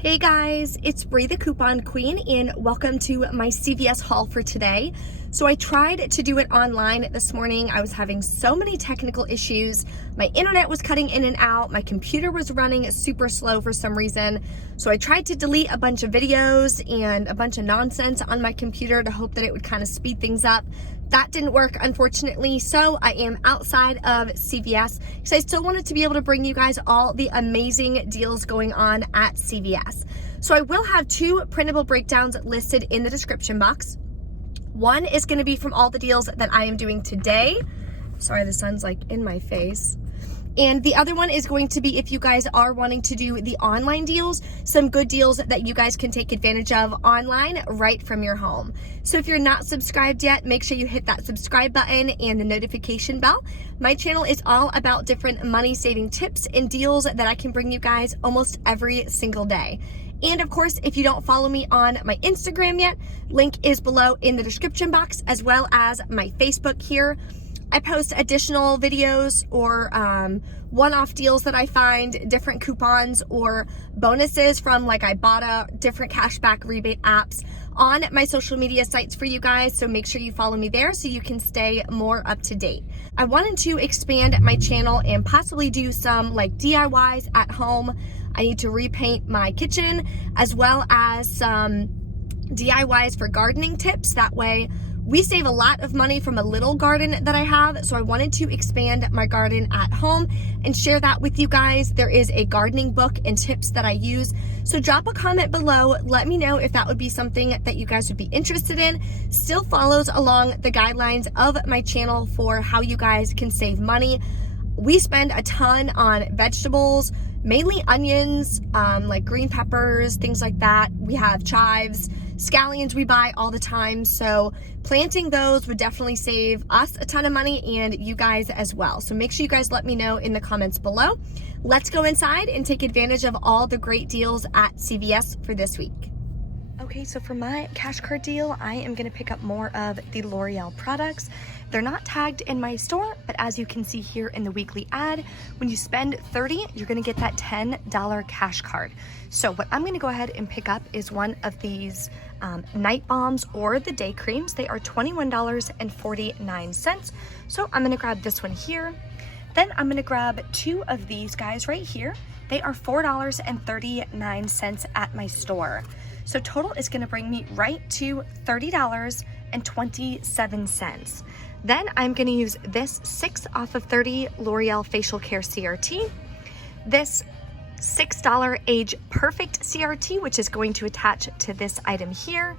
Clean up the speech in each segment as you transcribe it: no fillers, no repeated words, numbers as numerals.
Hey guys, it's Bree the Coupon Queen and welcome to my CVS haul for today. So I tried to do it online this morning. I was having so many technical issues. My internet was cutting in and out. My computer was running super slow for some reason. So I tried to delete a bunch of videos and a bunch of nonsense on my computer to hope that it would kind of speed things up. That didn't work, unfortunately, so I am outside of CVS because I still wanted to be able to bring you guys all the amazing deals going on at CVS. So I will have two printable breakdowns listed in the description box. One is going to be from all the deals that I am doing today. Sorry, the sun's like in my face. And the other one is going to be if you guys are wanting to do the online deals, some good deals that you guys can take advantage of online right from your home. So if you're not subscribed yet, make sure you hit that subscribe button and the notification bell. My channel is all about different money saving tips and deals that I can bring you guys almost every single day. And of course, if you don't follow me on my Instagram yet, link is below in the description box, as well as my Facebook here. I post additional videos or one-off deals that I find, different coupons or bonuses from like Ibotta, different cashback rebate apps on my social media sites for you guys. So make sure you follow me there so you can stay more up to date. I wanted to expand my channel and possibly do some like DIYs at home. I need to repaint my kitchen as well as some DIYs for gardening tips. That way we save a lot of money from a little garden that I have, so I wanted to expand my garden at home and share that with you guys. There is a gardening book and tips that I use, so drop a comment below. Let me know if that would be something that you guys would be interested in. Still follows along the guidelines of my channel for how you guys can save money. We spend a ton on vegetables, mainly onions, like green peppers, things like that. We have chives, scallions we buy all the time. So planting those would definitely save us a ton of money and you guys as well. So make sure you guys let me know in the comments below. Let's go inside and take advantage of all the great deals at CVS for this week. Okay, so for my cash card deal, I am gonna pick up more of the L'Oreal products. They're not tagged in my store, but as you can see here in the weekly ad, when you spend $30, you're gonna get that $10 cash card. So what I'm gonna go ahead and pick up is one of these night balms or the day creams. They are $21.49. So I'm gonna grab this one here. Then I'm gonna grab two of these guys right here. They are $4.39 at my store. So total is gonna bring me right to $30.27. Then I'm gonna use this 6 off of 30 L'Oreal Facial Care CRT, this $6 Age Perfect CRT, which is going to attach to this item here.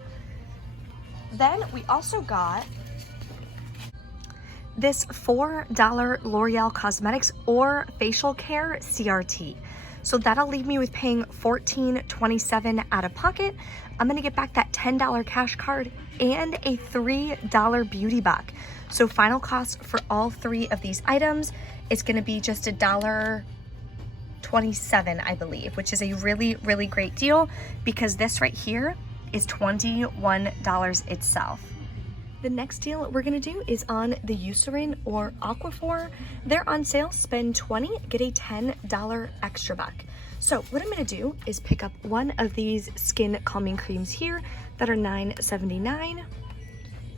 Then we also got this $4 L'Oreal Cosmetics or Facial Care CRT. So that'll leave me with paying $14.27 out of pocket. I'm gonna get back that $10 cash card and a $3 beauty buck. So final cost for all three of these items is gonna be just $1.27, I believe, which is a really, really great deal because this right here is $21 itself. The next deal we're gonna do is on the Eucerin or Aquaphor. They're on sale, spend $20, get a $10 extra buck. So what I'm gonna do is pick up one of these skin calming creams here that are $9.79.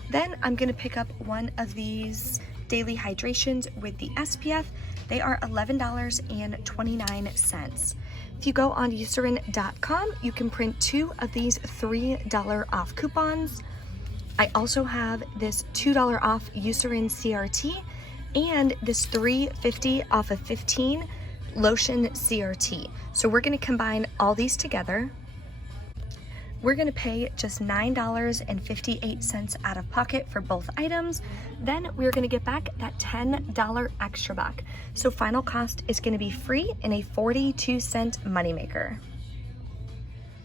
Then I'm gonna pick up one of these daily hydrations with the SPF. They are $11.29. If you go on Eucerin.com, you can print two of these $3 off coupons. I also have this $2 off Eucerin CRT and this $3.50 off of 15 lotion CRT. So we're gonna combine all these together. We're gonna pay just $9.58 out of pocket for both items. Then we're gonna get back that $10 extra buck. So final cost is gonna be free and a 42-cent moneymaker.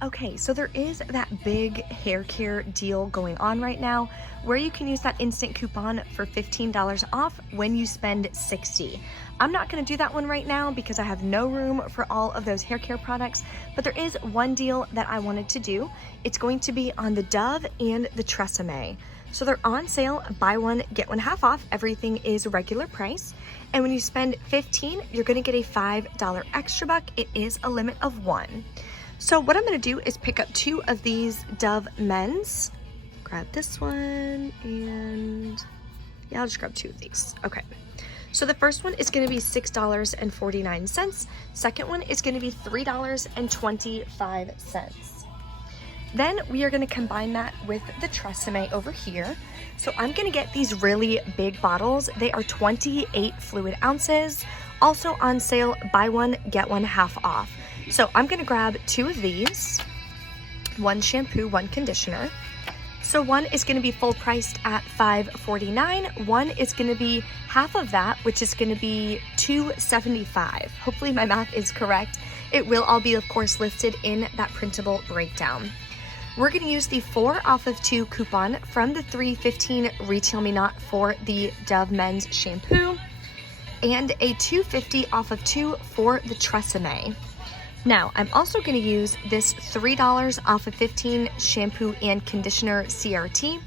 Okay, so there is that big hair care deal going on right now where you can use that instant coupon for $15 off when you spend $60. I'm not gonna do that one right now because I have no room for all of those hair care products, but there is one deal that I wanted to do. It's going to be on the Dove and the Tresemme. So they're on sale, buy one, get one half off. Everything is regular price. And when you spend $15, you're gonna get a $5 extra buck. It is a limit of one. So what I'm gonna do is pick up 2 of these Dove men's. Grab this one, and yeah, I'll just grab 2 of these. Okay. So the first one is gonna be $6.49. Second one is gonna be $3.25. Then we are gonna combine that with the Tresemme over here. So I'm gonna get these really big bottles. They are 28 fluid ounces. Also on sale, buy one, get one half off. So I'm gonna grab 2 of these, 1 shampoo, 1 conditioner. So one is gonna be full priced at $5.49. One is gonna be half of that, which is gonna be $2.75. Hopefully my math is correct. It will all be, of course, listed in that printable breakdown. We're gonna use the 4 off of 2 coupon from the $3.15 Retail Me Not for the Dove Men's Shampoo, and a $2.50 off of 2 for the Tresemme. Now, I'm also going to use this $3 off of 15 shampoo and conditioner CRT.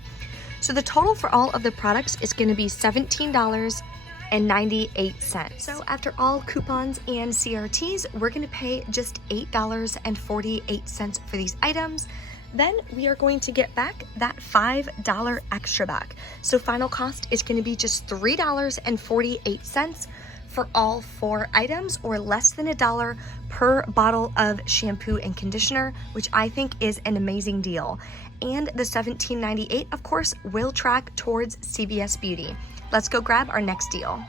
So the total for all of the products is going to be $17.98. So after all coupons and CRTs, we're going to pay just $8.48 for these items. Then we are going to get back that $5 extra back. So final cost is going to be just $3.48 for all 4 items, or less than $1 per bottle of shampoo and conditioner, which I think is an amazing deal. And the $17.98, of course, will track towards CVS Beauty. Let's go grab our next deal.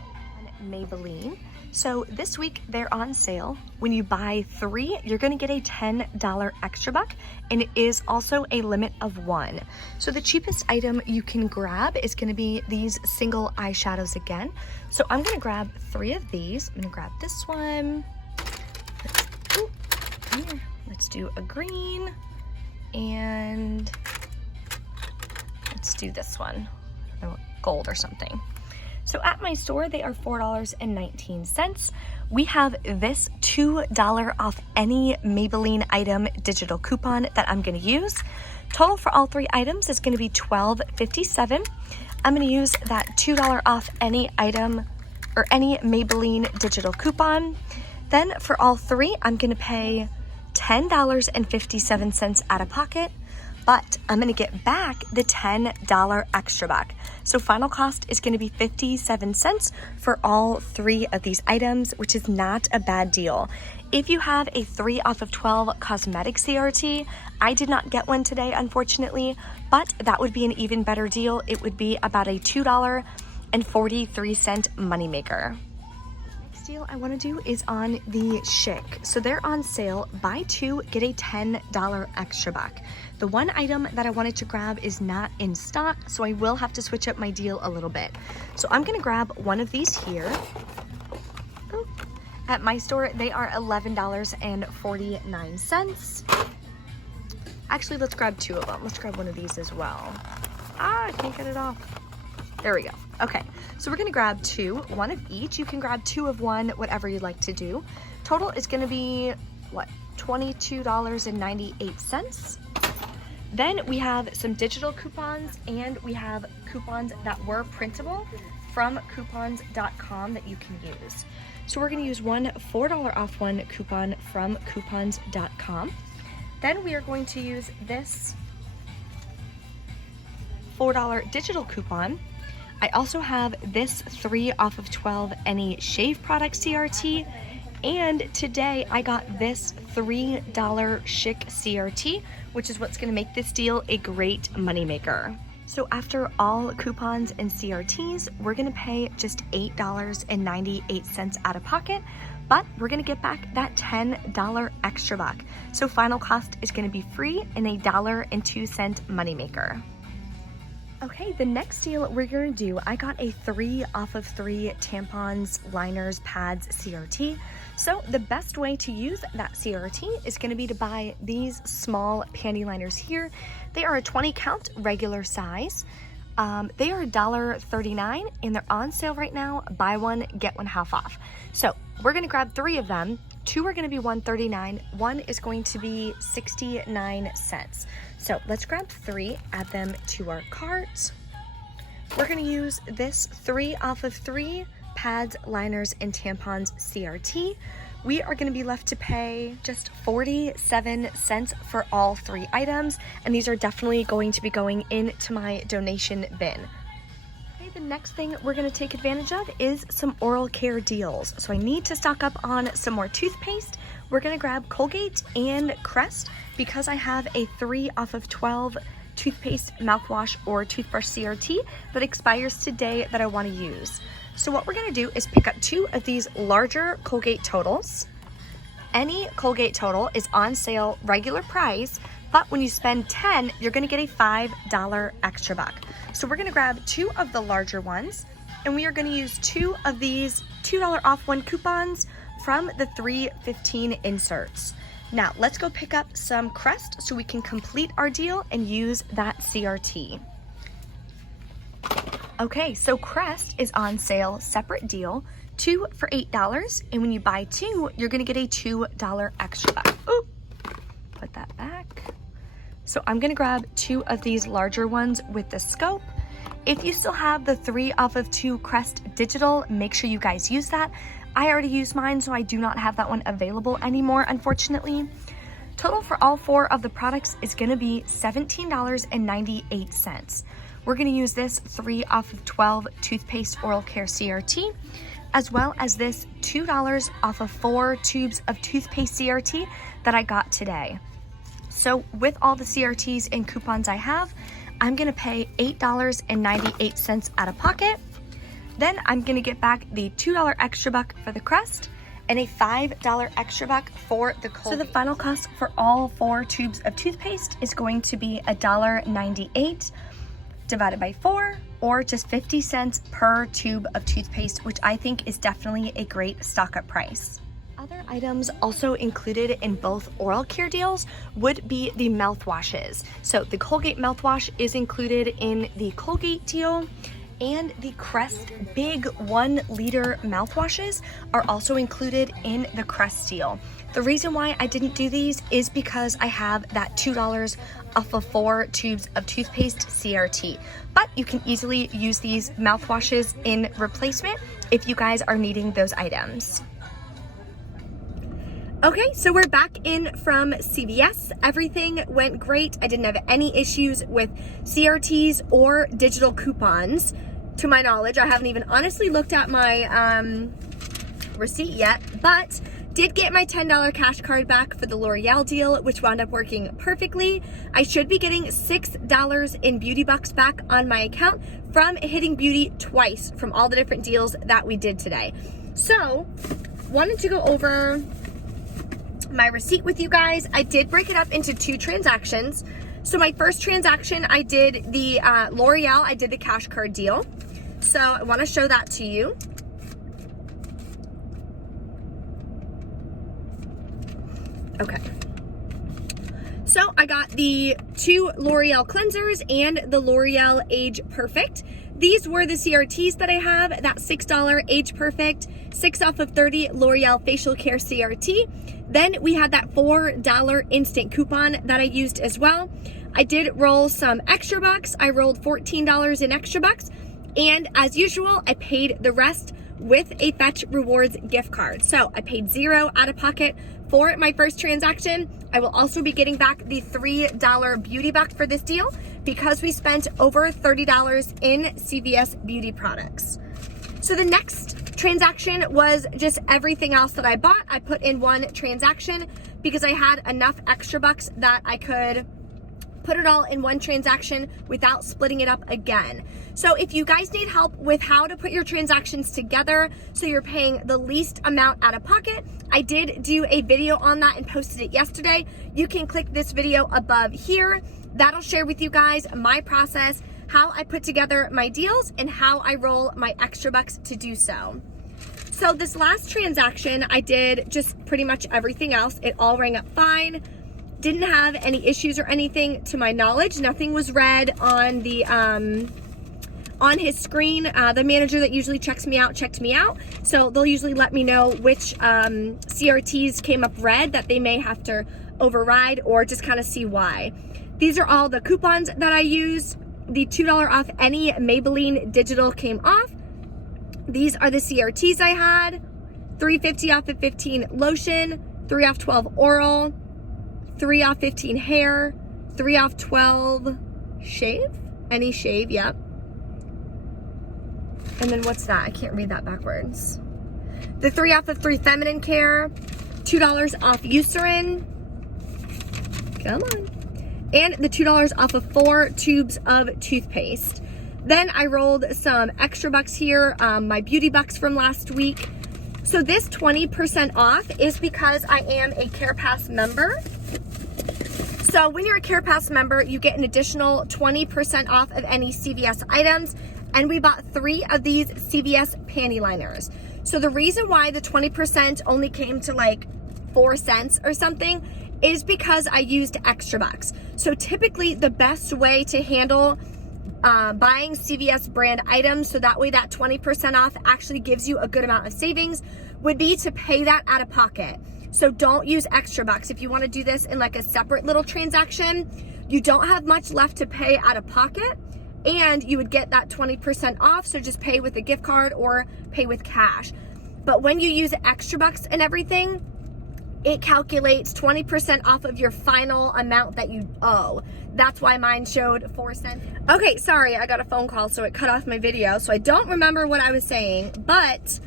Maybelline. So this week they're on sale. When you buy 3, you're gonna get a $10 extra buck, and it is also a limit of 1. So the cheapest item you can grab is gonna be these single eyeshadows again. So I'm gonna grab 3 of these. I'm gonna grab this one. Let's do a green, and let's do this one, gold or something. So at my store, they are $4.19. We have this $2 off any Maybelline item digital coupon that I'm gonna use. Total for all 3 items is gonna be $12.57. I'm gonna use that $2 off any item or any Maybelline digital coupon. Then for all 3, I'm gonna pay $10.57 out of pocket, but I'm gonna get back the $10 extra back. So final cost is gonna be 57 cents for all 3 of these items, which is not a bad deal. If you have a 3 off of 12 cosmetic CRT, I did not get one today, unfortunately, but that would be an even better deal. It would be about a $2.43 moneymaker. Deal I want to do is on the Schick. So they're on sale, buy 2 get a $10 extra back. The one item that I wanted to grab is not in stock, so I will have to switch up my deal a little bit. So I'm gonna grab one of these here. At my store they are $11.49. Actually, let's grab 2 of them. Let's grab one of these as well. I can't get it off. There we go. Okay, so we're gonna grab 2, 1 of each. You can grab 2 of one, whatever you'd like to do. Total is gonna be, what, $22.98. Then we have some digital coupons, and we have coupons that were printable from coupons.com that you can use. So we're gonna use one $4 off 1 coupon from coupons.com. Then we are going to use this $4 digital coupon. I also have this 3 off of 12 any shave product CRT, and today I got this $3 Schick CRT, which is what's gonna make this deal a great moneymaker. So after all coupons and CRTs, we're gonna pay just $8.98 out of pocket, but we're gonna get back that $10 extra buck. So final cost is gonna be free and a $1.02 moneymaker. Okay, the next deal we're gonna do, I got a 3 off of 3 tampons, liners, pads, CRT. So the best way to use that CRT is gonna be to buy these small panty liners here. They are a 20 count regular size. They are $1.39 and they're on sale right now. Buy one, get one half off. So we're gonna grab 3 of them. 2 are gonna be $1.39. 1 is going to be 69 cents. So let's grab 3, add them to our cart. We're gonna use this 3 off of 3 pads, liners, and tampons CRT. we are going to be left to pay just 47 cents for all 3 items, and these are definitely going to be going into my donation bin. Okay, the next thing we're going to take advantage of is some oral care deals. So I need to stock up on some more toothpaste. We're going to grab Colgate and Crest because I have a 3 off of 12 toothpaste, mouthwash, or toothbrush CRT that expires today that I want to use. So what we're going to do is pick up 2 of these larger Colgate totals. Any Colgate total is on sale regular price, but when you spend 10, you're going to get a $5 extra buck. So we're going to grab 2 of the larger ones, and we are going to use 2 of these $2 off 1 coupons from the $3.15 inserts. Now let's go pick up some Crest so we can complete our deal and use that CRT. Okay, so Crest is on sale, separate deal, 2 for $8, and when you buy 2, you're gonna get a $2 extra buck. Ooh, put that back. So I'm gonna grab 2 of these larger ones with the scope. If you still have the 3 off of 2 Crest digital, make sure you guys use that. I already used mine, so I do not have that one available anymore, unfortunately. Total for all 4 of the products is gonna be $17.98. We're gonna use this 3 off of 12 toothpaste oral care CRT, as well as this $2 off of 4 tubes of toothpaste CRT that I got today. So with all the CRTs and coupons I have, I'm gonna pay $8.98 out of pocket. Then I'm gonna get back the $2 extra buck for the Crest and a $5 extra buck for the Colgate. So the final cost for all 4 tubes of toothpaste is going to be $1.98 divided by 4, or just 50 cents per tube of toothpaste, which I think is definitely a great stock up price. Other items also included in both oral care deals would be the mouthwashes. So the Colgate mouthwash is included in the Colgate deal, and the Crest big 1-liter mouthwashes are also included in the Crest deal. The reason why I didn't do these is because I have that $2 off of 4 tubes of toothpaste CRT. But you can easily use these mouthwashes in replacement if you guys are needing those items. Okay, so we're back in from CVS. Everything went great. I didn't have any issues with CRTs or digital coupons, to my knowledge. I haven't even honestly looked at my receipt yet, but did get my $10 cash card back for the L'Oreal deal, which wound up working perfectly. I should be getting $6 in beauty bucks back on my account from hitting beauty twice from all the different deals that we did today. So, wanted to go over my receipt with you guys. I did break it up into 2 transactions. So my first transaction, I did the L'Oreal, I did the cash card deal. So I want to show that to you. Okay. So I got the 2 L'Oreal cleansers and the L'Oreal Age Perfect. These were the CRTs that I have, that $6 Age Perfect, 6 off of 30 L'Oreal Facial Care CRT. Then we had that $4 instant coupon that I used as well. I did roll some extra bucks. I rolled $14 in extra bucks. And as usual, I paid the rest with a Fetch Rewards gift card. So I paid $0 out of pocket for my first transaction. I will also be getting back the $3 beauty buck for this deal because we spent over $30 in CVS beauty products. So the next transaction was just everything else that I bought. I put in 1 transaction because I had enough extra bucks that I could put it all in 1 transaction without splitting it up again. So if you guys need help with how to put your transactions together so you're paying the least amount out of pocket, I did do a video on that and posted it yesterday. You can click this video above here. That'll share with you guys my process, how I put together my deals, and how I roll my extra bucks to do so. So this last transaction, I did just pretty much everything else. It all rang up fine. Didn't have any issues or anything to my knowledge. Nothing was red on the on his screen. The manager that usually checks me out checked me out. So they'll usually let me know which CRTs came up red that they may have to override or just kind of see why. These are all the coupons that I used. The $2 off any Maybelline digital came off. These are the CRTs I had. $3.50 off of 15 lotion, $3 off 12 oral, $3 off 15 hair, $3 off 12 shave, any shave, yep. And then what's that? I can't read that backwards. The $3 off of 3 feminine care, $2 off Eucerin, come on, and the $2 off of 4 tubes of toothpaste. Then I rolled some extra bucks here, my beauty bucks from last week. So this 20% off is because I am a CarePass member. So when you're a CarePass member, you get an additional 20% off of any CVS items. And we bought 3 of these CVS panty liners. So the reason why the 20% only came to like 4 cents or something is because I used extra bucks. So typically the best way to handle buying CVS brand items, so that way that 20% off actually gives you a good amount of savings, would be to pay that out of pocket. So don't use extra bucks. If you want to do this in like a separate little transaction, you don't have much left to pay out of pocket, and you would get that 20% off. So just pay with a gift card or pay with cash. But when you use extra bucks and everything, it calculates 20% off of your final amount that you owe. That's why mine showed 4 cents. Okay, sorry, I got a phone call, so it cut off my video. So I don't remember what I was saying, but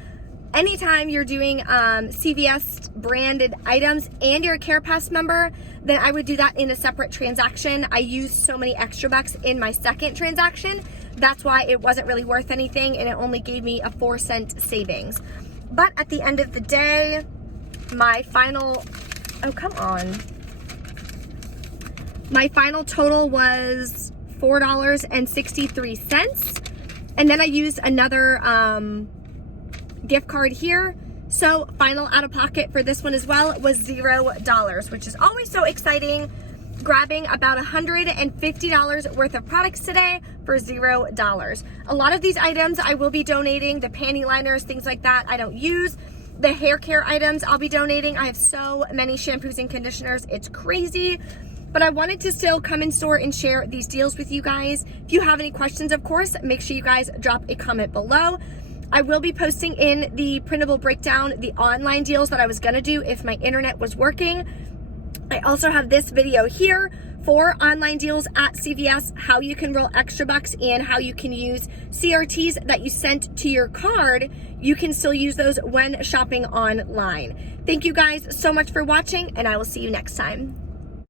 anytime you're doing CVS branded items and you're a CarePass member, then I would do that in a separate transaction. I used so many extra bucks in my second transaction. That's why it wasn't really worth anything, and it only gave me a 4 cent savings. But at the end of the day, my final, oh, come on. My final total was $4.63. And then I used another gift card here. So final out of pocket for this one as well was $0, which is always so exciting. Grabbing about $150 worth of products today for $0. A lot of these items I will be donating, the panty liners, things like that I don't use. The hair care items I'll be donating. I have so many shampoos and conditioners, it's crazy. But I wanted to still come in store and share these deals with you guys. If you have any questions, of course, make sure you guys drop a comment below. I will be posting in the Printable Breakdown the online deals that I was gonna do if my internet was working. I also have this video here for online deals at CVS, how you can roll extra bucks and how you can use CRTs that you sent to your card. You can still use those when shopping online. Thank you guys so much for watching, and I will see you next time.